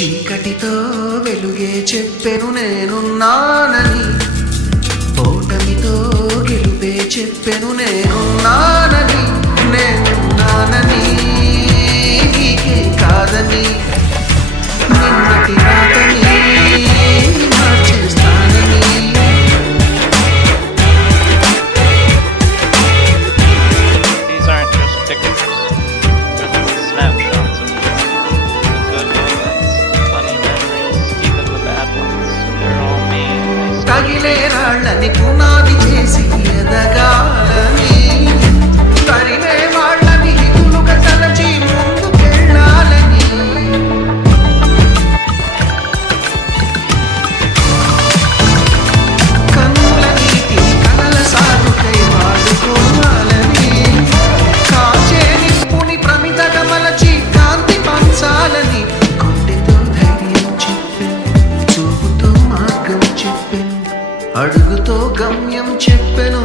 చీకటితో వెలుగే చెప్పెను నేనున్నానని, ఓటమితో గెలుపే చెప్పెను నేనున్నానని, నేనున్నానని నీకే కాదని, నిన్నటి రాతని మార్చేస్తానని. These aren't just pictures, they're just snapshots of the good moments, the funny memories, even the bad ones. They're all me. తగిలే రాళ్ళని పునాది చేసి ఎదగాలని, తరిమే వాళ్ళని హితులుగా తలచి ముందుకెళ్ళాలని, కన్నుల నీటిని కలల సాగుకై వాడుకోవాలని, కాచే నిప్పుని ప్రమిదగా మలచి కాంతి పంచాలని, గుండెతో ధైర్యం చెప్పెను, చూపుతో మార్గం చెప్పెను, అడుగుతో గమ్యం చెప్పెను.